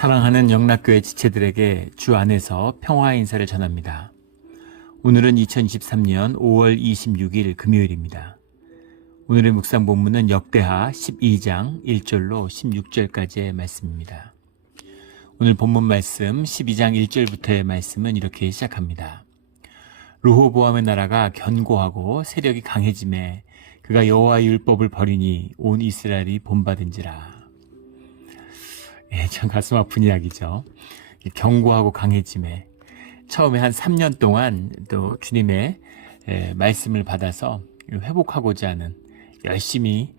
사랑하는 영락교회 지체들에게 주 안에서 평화의 인사를 전합니다. 오늘은 2023년 5월 26일 금요일입니다. 오늘의 묵상 본문은 역대하 12장 1절로 16절까지의 말씀입니다. 오늘 본문 말씀 12장 1절부터의 말씀은 이렇게 시작합니다. 르호보암의 나라가 견고하고 세력이 강해지매 그가 여호와의 율법을 버리니 온 이스라엘이 본받은지라. 참 가슴 아픈 이야기죠. 견고하고 강해짐에 처음에 한 3년 동안 또 주님의 말씀을 받아서 회복하고자 하는 열심히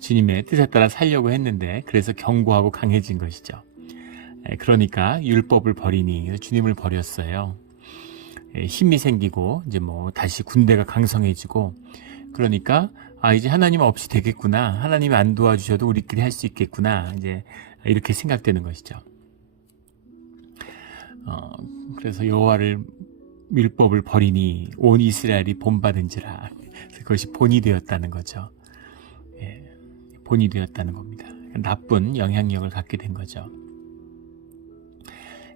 주님의 뜻에 따라 살려고 했는데 그래서 견고하고 강해진 것이죠. 그러니까 율법을 버리니 주님을 버렸어요. 힘이 생기고 이제 다시 군대가 강성해지고 그러니까 이제 하나님 없이 되겠구나. 하나님이 안 도와주셔도 우리끼리 할 수 있겠구나. 이제 이렇게 생각되는 것이죠. 그래서 여호와를 율법을 버리니 온 이스라엘이 본받은지라. 그것이 본이 되었다는 거죠. 본이 되었다는 겁니다. 나쁜 영향력을 갖게 된 거죠.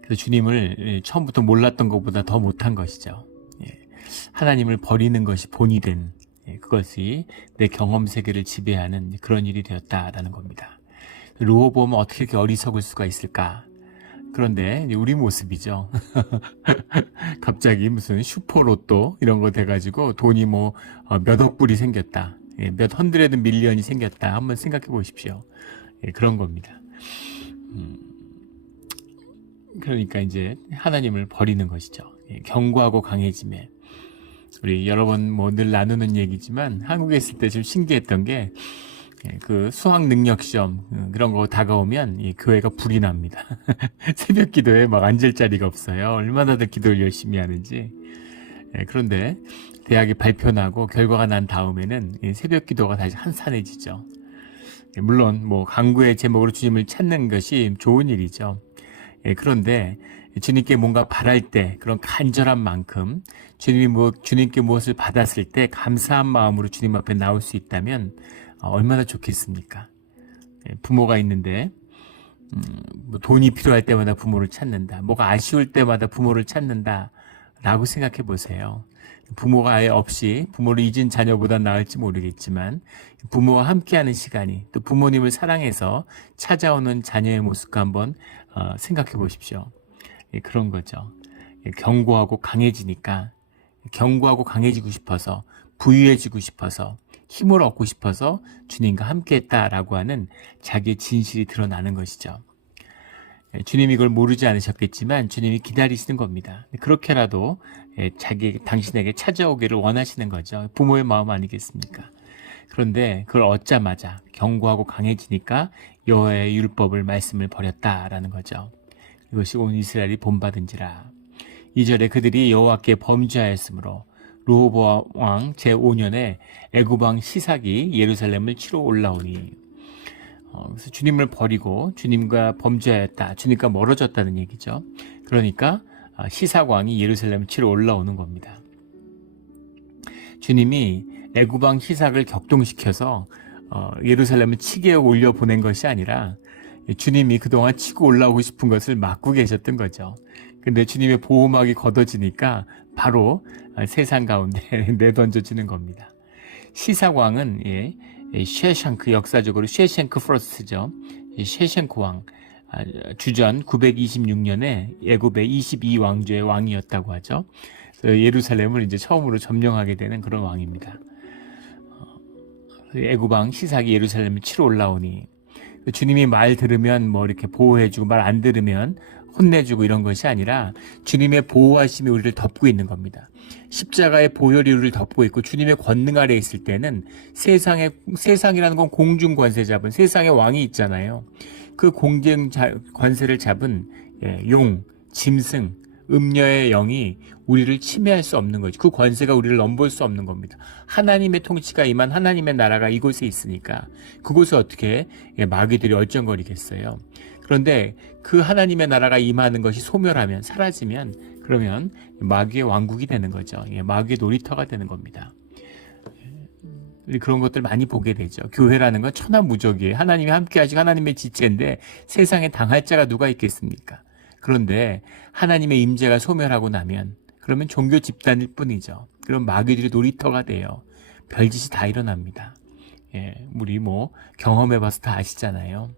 그래서 주님을 처음부터 몰랐던 것보다 더 못한 것이죠. 하나님을 버리는 것이 본이 된 그것이 내 경험 세계를 지배하는 그런 일이 되었다라는 겁니다. 르호보암은 어떻게 이렇게 어리석을 수가 있을까? 그런데 우리 모습이죠. 갑자기 무슨 슈퍼로또 이런 거 돼가지고 돈이 몇억 불이 생겼다. 몇 헌드레드 밀리언이 생겼다. 한번 생각해 보십시오. 그런 겁니다. 그러니까 이제 하나님을 버리는 것이죠. 견고하고 강해짐에 우리 여러 번 늘 나누는 얘기지만 한국에 있을 때 좀 신기했던 게 그 수학 능력 시험 그런 거 다가오면 이 교회가 불이 납니다. 새벽 기도에 막 앉을 자리가 없어요. 얼마나들 기도를 열심히 하는지. 그런데 대학이 발표 나고 결과가 난 다음에는 새벽 기도가 다시 한산해지죠. 물론 강구의 제목으로 주님을 찾는 것이 좋은 일이죠. 그런데 주님께 뭔가 바랄 때 그런 간절한 만큼 주님께 무엇을 받았을 때 감사한 마음으로 주님 앞에 나올 수 있다면 얼마나 좋겠습니까? 부모가 있는데 돈이 필요할 때마다 부모를 찾는다. 뭐가 아쉬울 때마다 부모를 찾는다 라고 생각해 보세요. 부모가 아예 없이 부모를 잊은 자녀보다 나을지 모르겠지만 부모와 함께하는 시간이 또 부모님을 사랑해서 찾아오는 자녀의 모습과 한번 생각해 보십시오. 그런 거죠. 견고하고 강해지니까 견고하고 강해지고 싶어서 부유해지고 싶어서 힘을 얻고 싶어서 주님과 함께했다라고 하는 자기의 진실이 드러나는 것이죠. 주님이 이걸 모르지 않으셨겠지만 주님이 기다리시는 겁니다. 그렇게라도 당신에게 찾아오기를 원하시는 거죠. 부모의 마음 아니겠습니까? 그런데 그걸 얻자마자 견고하고 강해지니까 여호와의 율법을 말씀을 버렸다라는 거죠. 이것이 온 이스라엘이 본받은지라. 2절에 그들이 여호와께 범죄하였으므로 르호보암 왕 제5년에 애굽 왕 시삭이 예루살렘을 치러 올라오니. 그래서 주님을 버리고 주님과 범죄하였다. 주님과 멀어졌다는 얘기죠. 그러니까 시삭 왕이 예루살렘을 치러 올라오는 겁니다. 주님이 애굽 왕 시삭을 격동시켜서 예루살렘을 치게 올려 보낸 것이 아니라 주님이 그동안 치고 올라오고 싶은 것을 막고 계셨던 거죠. 근데 주님의 보호막이 걷어지니까 바로 세상 가운데 내던져지는 겁니다. 시삭 왕은 쉐샹크, 역사적으로 쉐샹크 프로스트죠. 쉐샹크 왕, 주전 926년에 애굽의 22왕조의 왕이었다고 하죠. 예루살렘을 이제 처음으로 점령하게 되는 그런 왕입니다. 애굽 왕 시삭이 예루살렘을 치러 올라오니 주님이 말 들으면 이렇게 보호해주고 말 안 들으면 혼내주고 이런 것이 아니라 주님의 보호하심이 우리를 덮고 있는 겁니다. 십자가의 보혈이 우리를 덮고 있고 주님의 권능 아래 있을 때는 세상이라는 건 공중 권세 잡은 세상의 왕이 있잖아요. 그 공중 권세를 잡은 용, 짐승, 음녀의 영이 우리를 침해할 수 없는 거죠. 그 권세가 우리를 넘볼 수 없는 겁니다. 하나님의 통치가 임한 하나님의 나라가 이곳에 있으니까 그곳에 어떻게 마귀들이 얼쩡거리겠어요. 그런데 그 하나님의 나라가 임하는 것이 소멸하면 사라지면 그러면 마귀의 왕국이 되는 거죠. 마귀의 놀이터가 되는 겁니다. 그런 것들 많이 보게 되죠. 교회라는 건 천하무적이에요. 하나님이 함께 하시고 하나님의 지체인데 세상에 당할 자가 누가 있겠습니까? 그런데 하나님의 임재가 소멸하고 나면 그러면 종교 집단일 뿐이죠. 그럼 마귀들이 놀이터가 돼요. 별짓이 다 일어납니다. 예, 우리 경험해봐서 다 아시잖아요.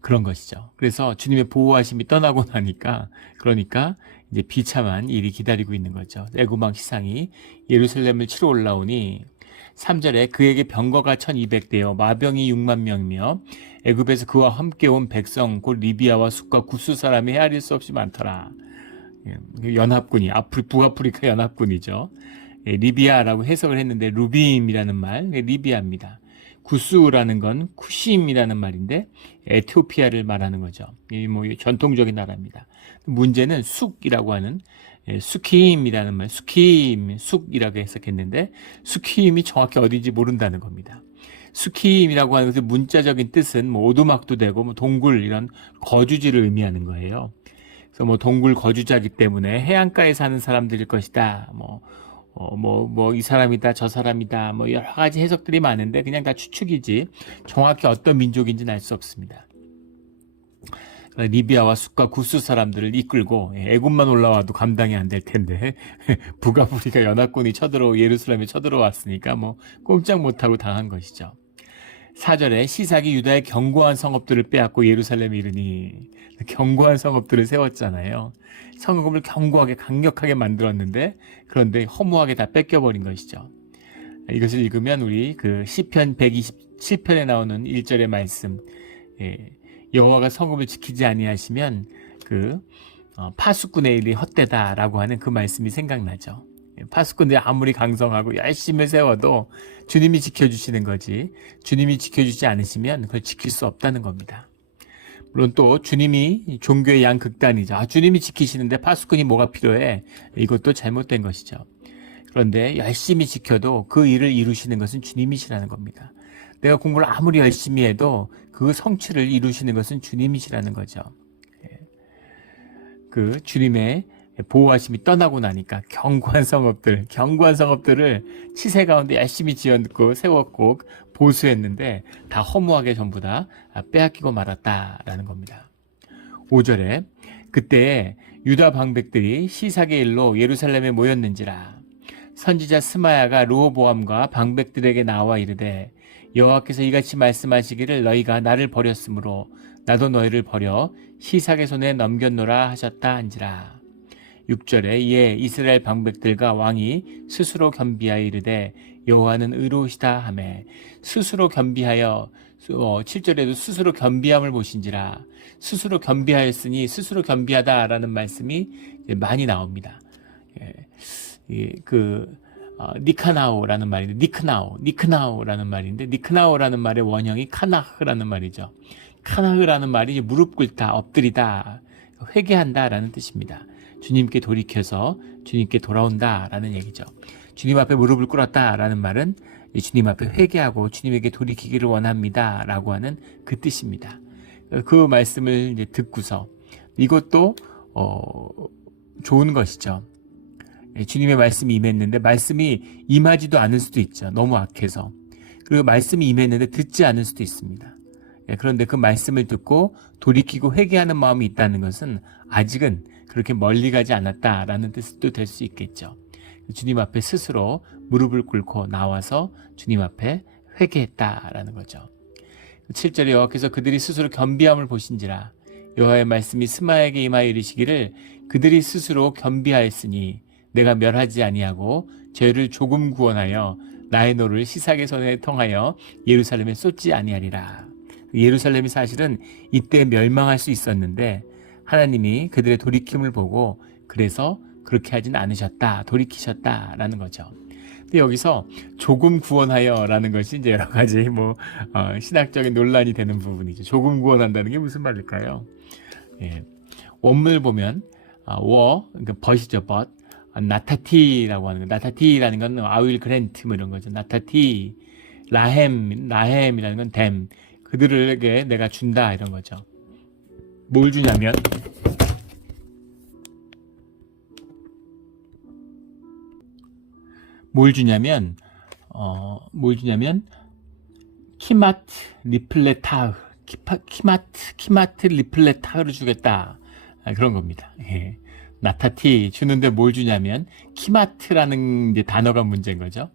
그런 것이죠. 그래서 주님의 보호하심이 떠나고 나니까 그러니까 이제 비참한 일이 기다리고 있는 거죠. 애구망 시상이 예루살렘을 치러 올라오니 3절에 그에게 병거가 1200대요 마병이 6만 명이며 애굽에서 그와 함께 온 백성 곧 리비아와 숫과 구스 사람이 헤아릴 수 없이 많더라. 연합군이 북아프리카 연합군이죠. 리비아라고 해석을 했는데 루빔이라는 말 리비아입니다. 구스라는 건 쿠심이라는 말인데 에티오피아를 말하는 거죠. 전통적인 나라입니다. 문제는 쑥이라고 하는 수킴이라는 말, 쑥이라고 해석했는데 수킴이 정확히 어딘지 모른다는 겁니다. 수킴이라고 하는 것의 문자적인 뜻은 오두막도 되고 동굴 이런 거주지를 의미하는 거예요. 그래서 동굴 거주자이기 때문에 해안가에 사는 사람들일 것이다. 이 사람이다, 저 사람이다, 여러 가지 해석들이 많은데 그냥 다 추측이지 정확히 어떤 민족인지는 알 수 없습니다. 리비아와 숫과 구스 사람들을 이끌고 애굽만 올라와도 감당이 안 될 텐데 북아프리카 연합군이 예루살렘에 쳐들어왔으니까 꼼짝 못하고 당한 것이죠. 4절에 시삭이 유다의 견고한 성읍들을 빼앗고 예루살렘에 이르니 견고한 성읍들을 세웠잖아요. 성읍을 견고하게 강력하게 만들었는데 그런데 허무하게 다 뺏겨버린 것이죠. 이것을 읽으면 우리 시편 127편에 나오는 1절의 말씀 여호와가 성읍을 지키지 아니하시면 파수꾼의 일이 헛되다라고 하는 그 말씀이 생각나죠. 파수꾼들이 아무리 강성하고 열심히 세워도 주님이 지켜주시는 거지 주님이 지켜주지 않으시면 그걸 지킬 수 없다는 겁니다. 물론 또 주님이 종교의 양극단이죠. 주님이 지키시는데 파수꾼이 뭐가 필요해? 이것도 잘못된 것이죠. 그런데 열심히 지켜도 그 일을 이루시는 것은 주님이시라는 겁니다. 내가 공부를 아무리 열심히 해도 그 성취를 이루시는 것은 주님이시라는 거죠. 주님의 보호하심이 떠나고 나니까 견고한 성읍들을 치세 가운데 열심히 지었고 세웠고 보수했는데 다 허무하게 전부 다 빼앗기고 말았다라는 겁니다. 5절에 그때 유다 방백들이 시삭의 일로 예루살렘에 모였는지라 선지자 스마야가 르호보암과 방백들에게 나와 이르되 여호와께서 이같이 말씀하시기를 너희가 나를 버렸으므로 나도 너희를 버려 시삭의 손에 넘겼노라 하셨다 한지라. 6절에 이에 이스라엘 방백들과 왕이 스스로 겸비하여 이르되 여호와는 의로우시다 하매 스스로 겸비하여 7절에도 스스로 겸비함을 보신지라 스스로 겸비하였으니 스스로 겸비하다라는 말씀이 많이 나옵니다. 니카나오라는 말인데 니크나오라는 말인데 니크나오라는 말의 원형이 카나흐라는 말이죠. 카나흐라는 말이 무릎 꿇다, 엎드리다, 회개한다라는 뜻입니다. 주님께 돌이켜서 주님께 돌아온다라는 얘기죠. 주님 앞에 무릎을 꿇었다라는 말은 주님 앞에 회개하고 주님에게 돌이키기를 원합니다라고 하는 그 뜻입니다. 그 말씀을 이제 듣고서 이것도 좋은 것이죠. 주님의 말씀이 임했는데 말씀이 임하지도 않을 수도 있죠. 너무 악해서. 그리고 말씀이 임했는데 듣지 않을 수도 있습니다. 그런데 그 말씀을 듣고 돌이키고 회개하는 마음이 있다는 것은 아직은 그렇게 멀리 가지 않았다라는 뜻도 될 수 있겠죠. 주님 앞에 스스로 무릎을 꿇고 나와서 주님 앞에 회개했다라는 거죠. 7절에 여호와께서 그들이 스스로 겸비함을 보신지라 여호와의 말씀이 스마야에게 임하여 이르시기를 그들이 스스로 겸비하였으니 내가 멸하지 아니하고 죄를 조금 구원하여 나의 노를 시삭의 손에 통하여 예루살렘에 쏟지 아니하리라. 예루살렘이 사실은 이때 멸망할 수 있었는데 하나님이 그들의 돌이킴을 보고 그래서 그렇게 하진 않으셨다, 돌이키셨다라는 거죠. 근데 여기서 조금 구원하여라는 것이 이제 여러 가지 신학적인 논란이 되는 부분이죠. 조금 구원한다는 게 무슨 말일까요? 원문을 보면 그러니까 벗이죠, 벗. 나타티라고 하는 거. 나타티라는 건 I will grant 이런 거죠. 나타티, 라햄이라는 건 them. 그들에게 내가 준다 이런 거죠. 뭘 주냐면 뭘 주냐면 키마트 리플레타흐, 키마트 리플레타흐를 주겠다. 그런 겁니다. 예. 나타티 주는데 뭘 주냐면 키마트라는 이제 단어가 문제인 거죠.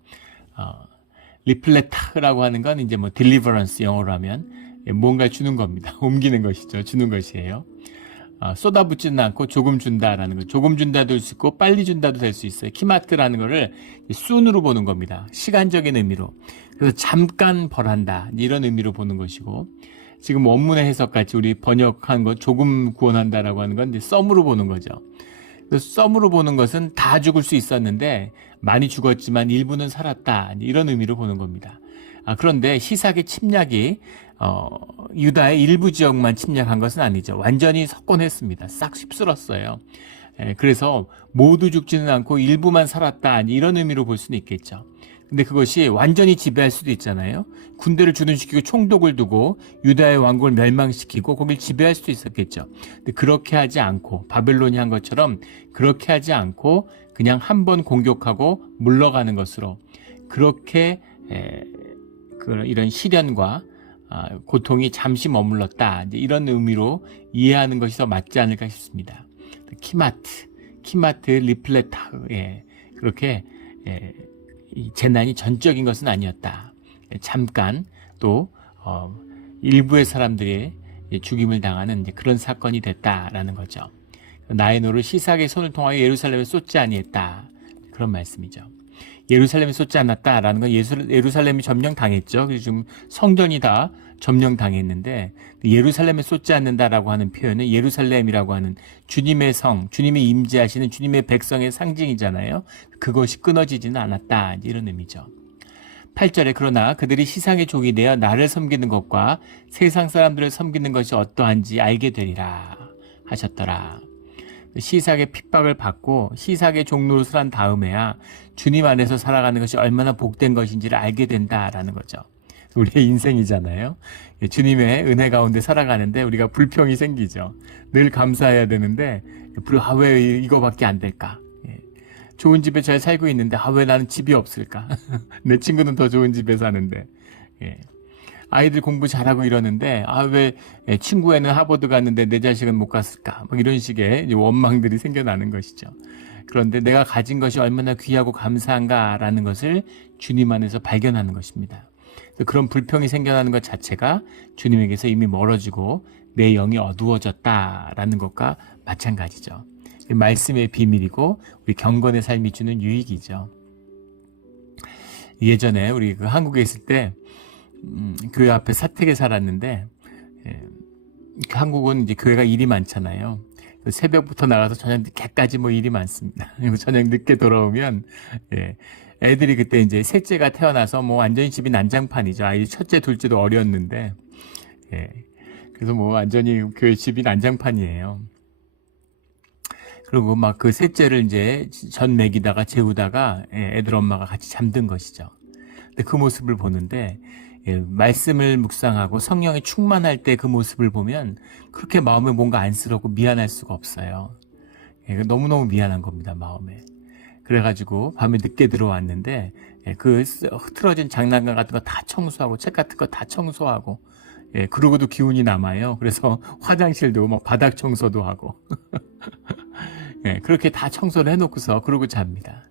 리플레타흐라고 하는 건 이제 뭐 딜리버런스 영어로 하면 뭔가 주는 겁니다. 옮기는 것이죠. 주는 것이에요. 쏟아붓지는 않고 조금 준다라는 거. 조금 준다도 될 수 있고 빨리 준다도 될 수 있어요. 키마트라는 거를 순으로 보는 겁니다. 시간적인 의미로. 그래서 잠깐 벌한다. 이런 의미로 보는 것이고, 지금 원문의 해석같이 우리 번역한 거 조금 구원한다라고 하는 건 이제 썸으로 보는 거죠. 그래서 썸으로 보는 것은 다 죽을 수 있었는데 많이 죽었지만 일부는 살았다. 이런 의미로 보는 겁니다. 그런데 시삭의 침략이 유다의 일부 지역만 침략한 것은 아니죠. 완전히 석권했습니다. 싹 휩쓸었어요. 그래서 모두 죽지는 않고 일부만 살았다. 이런 의미로 볼 수는 있겠죠. 근데 그것이 완전히 지배할 수도 있잖아요. 군대를 주둔시키고 총독을 두고 유다의 왕국을 멸망시키고 거길 지배할 수도 있었겠죠. 근데 그렇게 하지 않고 바벨론이 한 것처럼 그렇게 하지 않고 그냥 한 번 공격하고 물러가는 것으로 그렇게 이런 시련과 고통이 잠시 머물렀다. 이런 의미로 이해하는 것이 더 맞지 않을까 싶습니다. 키마트 리플레타흐, 그렇게 이 재난이 전적인 것은 아니었다. 잠깐 또 일부의 사람들이 죽임을 당하는 그런 사건이 됐다라는 거죠. 나의 노를 시삭의 손을 통하여 예루살렘에 쏟지 아니했다. 그런 말씀이죠. 예루살렘에 쏟지 않았다라는 건 예루살렘이 점령당했죠. 그래서 지금 성전이 다 점령당했는데 예루살렘에 쏟지 않는다라고 하는 표현은 예루살렘이라고 하는 주님의 성, 주님이 임재하시는 주님의 백성의 상징이잖아요. 그것이 끊어지지는 않았다. 이런 의미죠. 8절에 그러나 그들이 시상의 종이 되어 나를 섬기는 것과 세상 사람들을 섬기는 것이 어떠한지 알게 되리라 하셨더라. 시삭의 핍박을 받고 시삭의 종노릇을 한 다음에야 주님 안에서 살아가는 것이 얼마나 복된 것인지를 알게 된다라는 거죠. 우리의 인생이잖아요. 주님의 은혜 가운데 살아가는데 우리가 불평이 생기죠. 늘 감사해야 되는데 왜 이거밖에 안 될까? 좋은 집에 잘 살고 있는데 왜 나는 집이 없을까? 내 친구는 더 좋은 집에 사는데. 아이들 공부 잘하고 이러는데 왜 친구 애는 하버드 갔는데 내 자식은 못 갔을까? 이런 식의 원망들이 생겨나는 것이죠. 그런데 내가 가진 것이 얼마나 귀하고 감사한가라는 것을 주님 안에서 발견하는 것입니다. 그런 불평이 생겨나는 것 자체가 주님에게서 이미 멀어지고 내 영이 어두워졌다라는 것과 마찬가지죠. 말씀의 비밀이고 우리 경건의 삶이 주는 유익이죠. 예전에 우리 한국에 있을 때 교회 앞에 사택에 살았는데 한국은 이제 교회가 일이 많잖아요. 새벽부터 나가서 저녁 늦게까지 일이 많습니다. 그리고 저녁 늦게 돌아오면 애들이 그때 이제 셋째가 태어나서 완전히 집이 난장판이죠. 아이 첫째, 둘째도 어렸는데 그래서 완전히 교회 집이 난장판이에요. 그리고 그 셋째를 이제 전 먹이다가 재우다가 애들 엄마가 같이 잠든 것이죠. 근데 그 모습을 보는데 말씀을 묵상하고 성령에 충만할 때 그 모습을 보면 그렇게 마음에 뭔가 안쓰럽고 미안할 수가 없어요. 너무너무 미안한 겁니다, 마음에. 그래가지고 밤에 늦게 들어왔는데 그 흐트러진 장난감 같은 거 다 청소하고 책 같은 거 다 청소하고 그러고도 기운이 남아요. 그래서 화장실도 바닥 청소도 하고 그렇게 다 청소를 해놓고서 그러고 잡니다.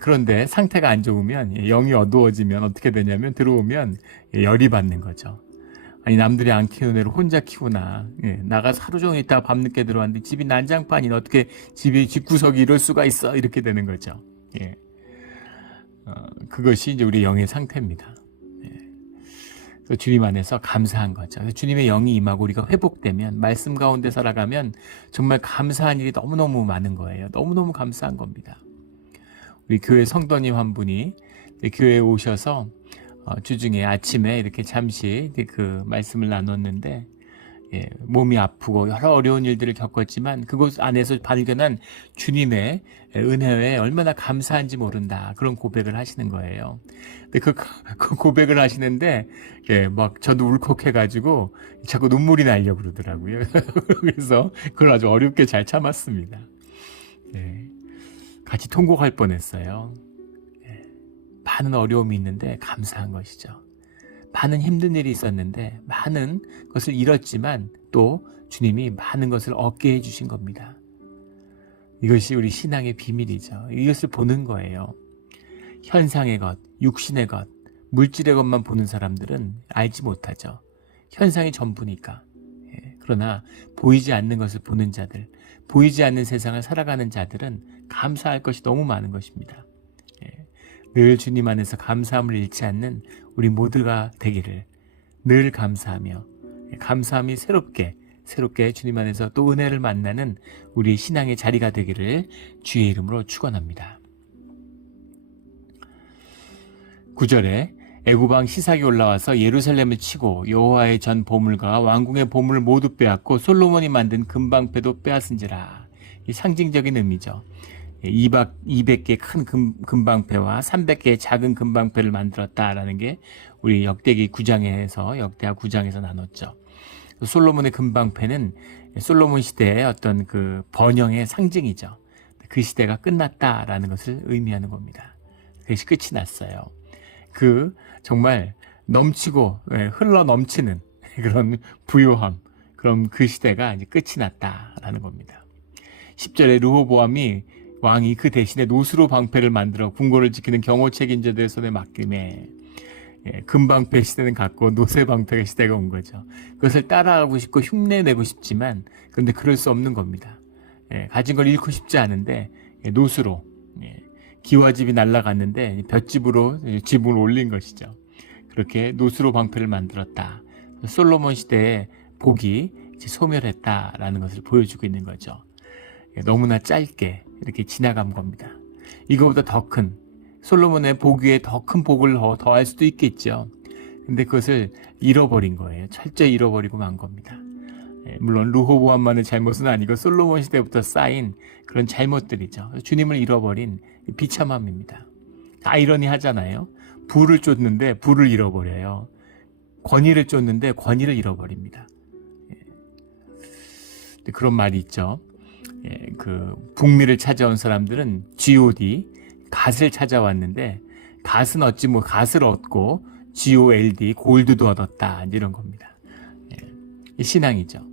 그런데 상태가 안 좋으면 영이 어두워지면 어떻게 되냐면 들어오면 열이 받는 거죠. 아니 남들이 안 키우는 애를 혼자 키우나 나가서 하루 종일 있다가 밤늦게 들어왔는데 집이 난장판이 어떻게 집이 집구석이 이럴 수가 있어 이렇게 되는 거죠. 그것이 이제 우리 영의 상태입니다. 그래서 주님 안에서 감사한 거죠. 그래서 주님의 영이 임하고 우리가 회복되면 말씀 가운데 살아가면 정말 감사한 일이 너무너무 많은 거예요. 너무너무 감사한 겁니다. 우리 교회 성도님 한 분이 교회에 오셔서 주중에 아침에 이렇게 잠시 그 말씀을 나눴는데 몸이 아프고 여러 어려운 일들을 겪었지만 그곳 안에서 발견한 주님의 은혜에 얼마나 감사한지 모른다 그런 고백을 하시는 거예요. 근데 그 고백을 하시는데 저도 울컥해가지고 자꾸 눈물이 나려고 그러더라고요. 그래서 그걸 아주 어렵게 잘 참았습니다. 같이 통곡할 뻔했어요. 많은 어려움이 있는데 감사한 것이죠. 많은 힘든 일이 있었는데 많은 것을 잃었지만 또 주님이 많은 것을 얻게 해주신 겁니다. 이것이 우리 신앙의 비밀이죠. 이것을 보는 거예요. 현상의 것, 육신의 것, 물질의 것만 보는 사람들은 알지 못하죠. 현상이 전부니까. 그러나 보이지 않는 것을 보는 자들, 보이지 않는 세상을 살아가는 자들은 감사할 것이 너무 많은 것입니다. 늘 주님 안에서 감사함을 잃지 않는 우리 모두가 되기를, 늘 감사하며 감사함이 새롭게 주님 안에서 또 은혜를 만나는 우리 신앙의 자리가 되기를 주의 이름으로 축원합니다. 9절에 애굽왕 시삭이 올라와서 예루살렘을 치고 여호와의 전 보물과 왕궁의 보물을 모두 빼앗고 솔로몬이 만든 금방패도 빼앗은지라. 이 상징적인 의미죠. 200개 큰 금방패와 300개의 작은 금방패를 만들었다라는 게 우리 역대기 9장에서 역대하 9장에서 나눴죠. 솔로몬의 금방패는 솔로몬 시대의 어떤 그 번영의 상징이죠. 그 시대가 끝났다라는 것을 의미하는 겁니다. 그것이 끝이 났어요. 그 정말 넘치고 흘러 넘치는 그런 부요함, 그럼 그 시대가 이제 끝이 났다라는 겁니다. 10절에 르호보암이 왕이 그 대신에 노스로 방패를 만들어 궁궐을 지키는 경호 책임자들의 손에 맡김에 금방패 시대는 갔고 노새 방패 시대가 온 거죠. 그것을 따라가고 싶고 흉내내고 싶지만 그런데 그럴 수 없는 겁니다. 가진 걸 잃고 싶지 않은데 노스로 기와집이 날아갔는데 볏집으로 지붕을 올린 것이죠. 그렇게 노스로 방패를 만들었다. 솔로몬 시대의 복이 소멸했다라는 것을 보여주고 있는 거죠. 너무나 짧게 이렇게 지나간 겁니다. 이거보다 더 큰, 솔로몬의 복 위에 더 큰 복을 더할 수도 있겠죠. 근데 그것을 잃어버린 거예요. 철저히 잃어버리고 만 겁니다. 물론 르호보암만의 잘못은 아니고 솔로몬 시대부터 쌓인 그런 잘못들이죠. 주님을 잃어버린 비참함입니다. 아이러니하잖아요. 부를 쫓는데 부를 잃어버려요. 권위를 쫓는데 권위를 잃어버립니다. 그런 말이 있죠. 그 북미를 찾아온 사람들은 G.O.D, 갓을 찾아왔는데 갓은 얻지 뭐 갓을 얻고 G.O.L.D, 골드도 얻었다, 이런 겁니다. 신앙이죠.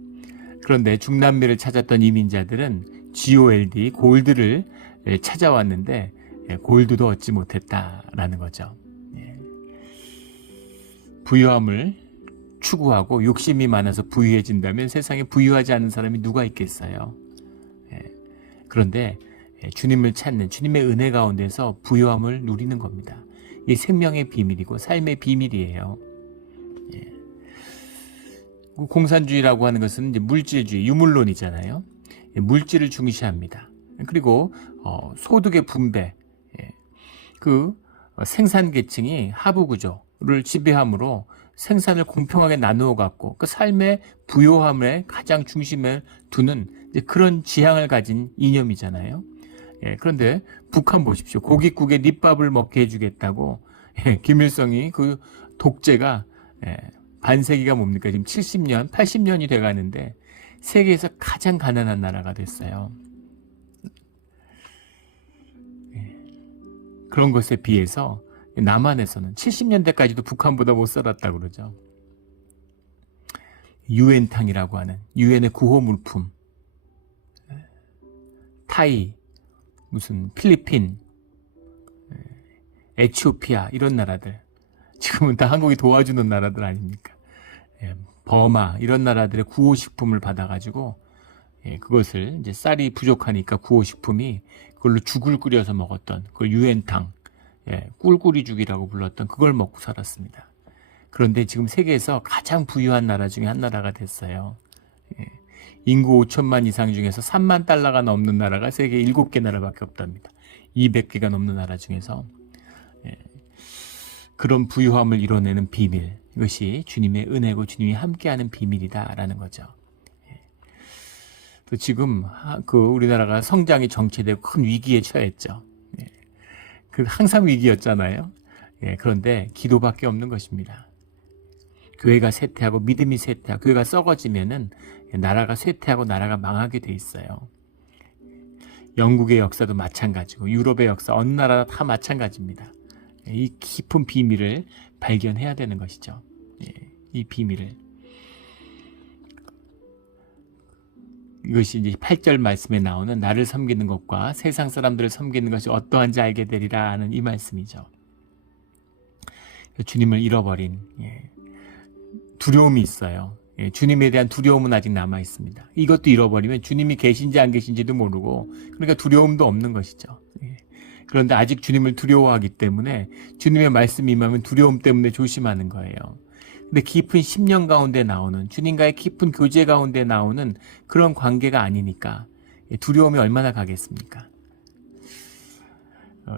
그런데 중남미를 찾았던 이민자들은 G.O.L.D, 골드를 찾아왔는데 골드도 얻지 못했다라는 거죠. 부유함을 추구하고 욕심이 많아서 부유해진다면 세상에 부유하지 않은 사람이 누가 있겠어요. 그런데 주님을 찾는, 주님의 은혜 가운데서 부유함을 누리는 겁니다. 이게 생명의 비밀이고 삶의 비밀이에요. 공산주의라고 하는 것은 이제 물질주의, 유물론이잖아요. 물질을 중시합니다. 그리고 소득의 분배, 그 생산계층이 하부구조를 지배함으로 생산을 공평하게 나누어 갖고 그 삶의 부요함에 가장 중심을 두는 이제 그런 지향을 가진 이념이잖아요. 그런데 북한 보십시오. 고깃국에 립밥을 먹게 해주겠다고 김일성이 그 독재가 반세기가 뭡니까? 지금 70년, 80년이 돼가는데 세계에서 가장 가난한 나라가 됐어요. 그런 것에 비해서 남한에서는 70년대까지도 북한보다 못 살았다고 그러죠. 유엔탕이라고 하는 유엔의 구호 물품, 타이, 무슨 필리핀, 에티오피아 이런 나라들, 지금은 다 한국이 도와주는 나라들 아닙니까? 버마 이런 나라들의 구호식품을 받아가지고 그것을 이제 쌀이 부족하니까 구호식품이 그걸로 죽을 끓여서 먹었던 그 유엔탕, 꿀꿀이죽이라고 불렀던 그걸 먹고 살았습니다. 그런데 지금 세계에서 가장 부유한 나라 중에 한 나라가 됐어요. 인구 5천만 이상 중에서 3만 달러가 넘는 나라가 세계 7개 나라밖에 없답니다. 200개가 넘는 나라 중에서 그런 부유함을 이뤄내는 비밀, 이것이 주님의 은혜고 주님이 함께하는 비밀이다라는 거죠. 또 지금 그 우리나라가 성장이 정체되고 큰 위기에 처했죠. 그 항상 위기였잖아요. 그런데 기도밖에 없는 것입니다. 교회가 쇠퇴하고 믿음이 쇠퇴하고 교회가 썩어지면은 나라가 쇠퇴하고 나라가 망하게 돼 있어요. 영국의 역사도 마찬가지고 유럽의 역사 어느 나라 다 마찬가지입니다. 이 깊은 비밀을 발견해야 되는 것이죠. 이 비밀을. 이것이 이제 8절 말씀에 나오는 나를 섬기는 것과 세상 사람들을 섬기는 것이 어떠한지 알게 되리라 하는 이 말씀이죠. 주님을 잃어버린 두려움이 있어요. 주님에 대한 두려움은 아직 남아 있습니다. 이것도 잃어버리면 주님이 계신지 안 계신지도 모르고, 그러니까 두려움도 없는 것이죠. 그런데 아직 주님을 두려워하기 때문에 주님의 말씀이 임하면 두려움 때문에 조심하는 거예요. 근데 깊은 심령 가운데 나오는, 주님과의 깊은 교제 가운데 나오는 그런 관계가 아니니까 두려움이 얼마나 가겠습니까?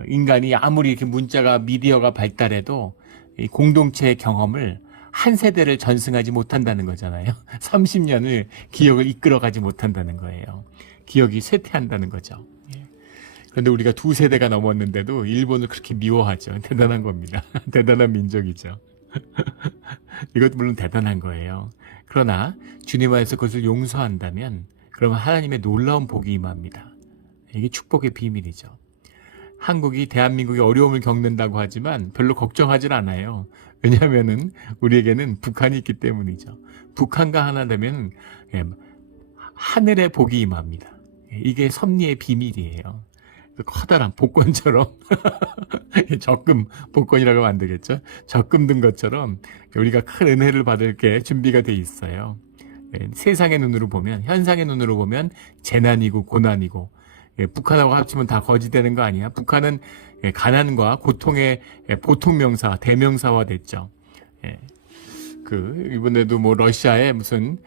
인간이 아무리 이렇게 문자가, 미디어가 발달해도 이 공동체의 경험을 한 세대를 전승하지 못한다는 거잖아요. 30년을 기억을 이끌어가지 못한다는 거예요. 기억이 쇠퇴한다는 거죠. 그런데 우리가 2세대가 넘었는데도 일본을 그렇게 미워하죠. 대단한 겁니다. 대단한 민족이죠. 이것도 물론 대단한 거예요. 그러나 주님 안에서 그것을 용서한다면 그러면 하나님의 놀라운 복이 임합니다. 이게 축복의 비밀이죠. 한국이, 대한민국이 어려움을 겪는다고 하지만 별로 걱정하진 않아요. 왜냐하면은 우리에게는 북한이 있기 때문이죠. 북한과 하나 되면 하늘의 복이 임합니다. 이게 섭리의 비밀이에요. 커다란 복권처럼 적금, 복권이라고 하면 안 되겠죠. 적금 든 것처럼 우리가 큰 은혜를 받을 게 준비가 돼 있어요. 세상의 눈으로 보면, 현상의 눈으로 보면 재난이고 고난이고, 북한하고 합치면 다 거지 되는 거 아니야? 북한은 가난과 고통의 보통 명사, 대명사화 됐죠. 이번에도 뭐 러시아의 무슨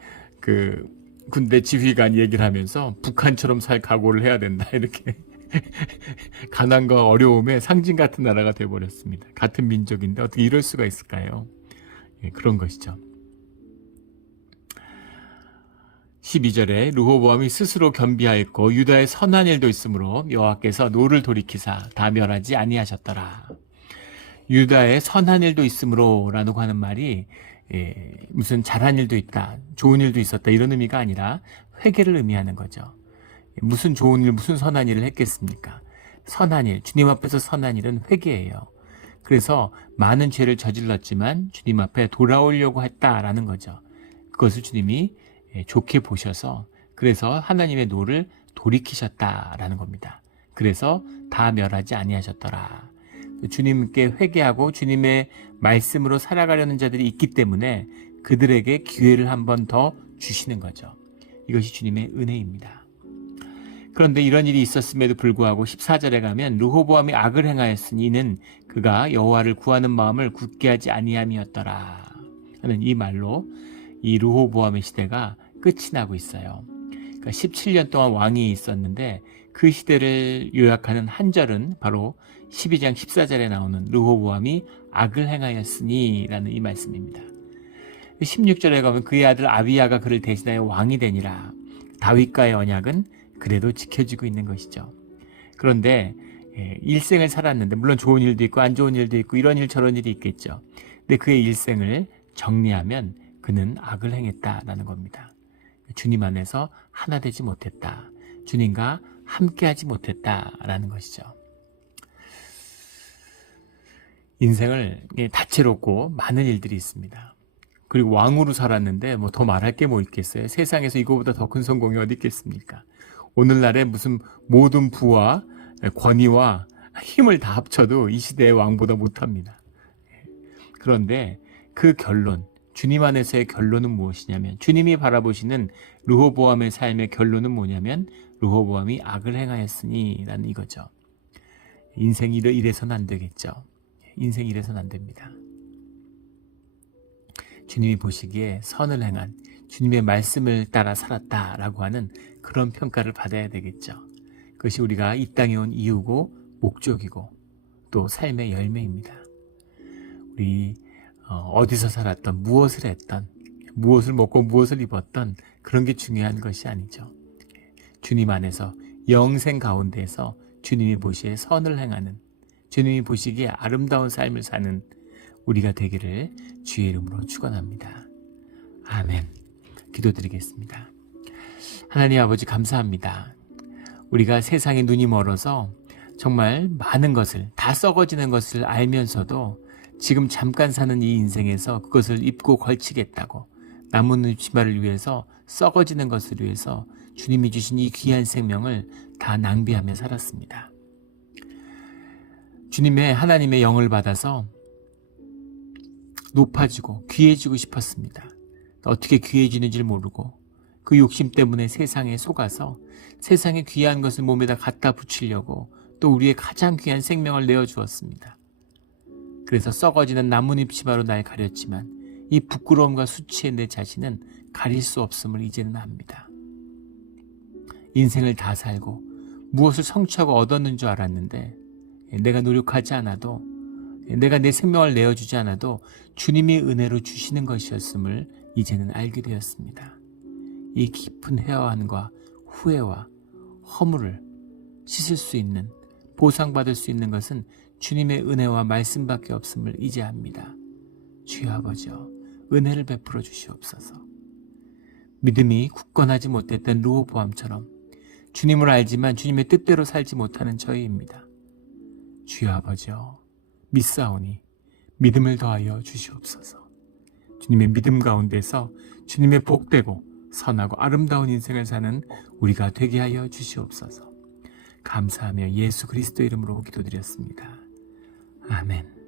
군대 지휘관 얘기를 하면서 북한처럼 살 각오를 해야 된다, 이렇게. 가난과 어려움의 상징 같은 나라가 되어버렸습니다. 같은 민족인데 어떻게 이럴 수가 있을까요? 그런 것이죠. 12절에 르호보암이 스스로 겸비하였고 유다의 선한 일도 있으므로 여호와께서 노를 돌이키사 다 멸하지 아니하셨더라. 유다의 선한 일도 있으므로 라고 하는 말이 무슨 잘한 일도 있다, 좋은 일도 있었다, 이런 의미가 아니라 회개를 의미하는 거죠. 무슨 좋은 일, 무슨 선한 일을 했겠습니까? 선한 일, 주님 앞에서 선한 일은 회개예요. 그래서 많은 죄를 저질렀지만 주님 앞에 돌아오려고 했다라는 거죠. 그것을 주님이 좋게 보셔서, 그래서 하나님의 노를 돌이키셨다라는 겁니다. 그래서 다 멸하지 아니하셨더라. 주님께 회개하고 주님의 말씀으로 살아가려는 자들이 있기 때문에 그들에게 기회를 한 번 더 주시는 거죠. 이것이 주님의 은혜입니다. 그런데 이런 일이 있었음에도 불구하고 14절에 가면 르호보암이 악을 행하였으니 이는 그가 여호와를 구하는 마음을 굳게 하지 아니함이었더라 하는 이 말로 이 르호보암의 시대가 끝이 나고 있어요. 그러니까 17년 동안 왕이 있었는데 그 시대를 요약하는 한 절은 바로 12장 14절에 나오는 르호보암이 악을 행하였으니 라는 이 말씀입니다. 16절에 가면 그의 아들 아비야가 그를 대신하여 왕이 되니라. 다윗과의 언약은 그래도 지켜지고 있는 것이죠. 그런데 일생을 살았는데, 물론 좋은 일도 있고 안 좋은 일도 있고 이런 일 저런 일이 있겠죠. 근데 그의 일생을 정리하면 그는 악을 행했다라는 겁니다. 주님 안에서 하나 되지 못했다, 주님과 함께하지 못했다라는 것이죠. 인생을 다채롭고 많은 일들이 있습니다. 그리고 왕으로 살았는데 뭐 더 말할 게 뭐 있겠어요? 세상에서 이거보다 더 큰 성공이 어디 있겠습니까? 오늘날의 무슨 모든 부와 권위와 힘을 다 합쳐도 이 시대의 왕보다 못합니다. 그런데 그 결론, 주님 안에서의 결론은 무엇이냐면, 주님이 바라보시는 르호보암의 삶의 결론은 뭐냐면 르호보암이 악을 행하였으니 라는 이거죠. 인생이 이래서는 안 되겠죠. 인생이 이래서는 안 됩니다. 주님이 보시기에 선을 행한, 주님의 말씀을 따라 살았다라고 하는 그런 평가를 받아야 되겠죠. 그것이 우리가 이 땅에 온 이유고 목적이고 또 삶의 열매입니다. 우리 어디서 살았던, 무엇을 했던, 무엇을 먹고 무엇을 입었던 그런 게 중요한 것이 아니죠. 주님 안에서 영생 가운데에서 주님이 보시기에 선을 행하는, 주님이 보시기에 아름다운 삶을 사는 우리가 되기를 주의 이름으로 축원합니다. 아멘. 기도드리겠습니다. 하나님 아버지, 감사합니다. 우리가 세상에 눈이 멀어서 정말 많은 것을, 다 썩어지는 것을 알면서도 지금 잠깐 사는 이 인생에서 그것을 입고 걸치겠다고, 남은 치마를 위해서, 썩어지는 것을 위해서 주님이 주신 이 귀한 생명을 다 낭비하며 살았습니다. 하나님의 영을 받아서 높아지고 귀해지고 싶었습니다. 어떻게 귀해지는지를 모르고 그 욕심 때문에 세상에 속아서 세상의 귀한 것을 몸에다 갖다 붙이려고 또 우리의 가장 귀한 생명을 내어주었습니다. 그래서 썩어지는 나뭇잎 치마로 날 가렸지만 이 부끄러움과 수치에 내 자신은 가릴 수 없음을 이제는 압니다. 인생을 다 살고 무엇을 성취하고 얻었는 줄 알았는데, 내가 노력하지 않아도, 내가 내 생명을 내어주지 않아도 주님이 은혜로 주시는 것이었음을 이제는 알게 되었습니다. 이 깊은 회화함과 후회와 허물을 씻을 수 있는, 보상받을 수 있는 것은 주님의 은혜와 말씀밖에 없음을 이제 압니다. 주여 아버지여, 은혜를 베풀어 주시옵소서. 믿음이 굳건하지 못했던 르호보암처럼 주님을 알지만 주님의 뜻대로 살지 못하는 저희입니다. 주여 아버지여, 믿사오니 믿음을 더하여 주시옵소서. 주님의 믿음 가운데서 주님의 복되고 선하고 아름다운 인생을 사는 우리가 되게 하여 주시옵소서. 감사하며 예수 그리스도 이름으로 기도드렸습니다. 아멘.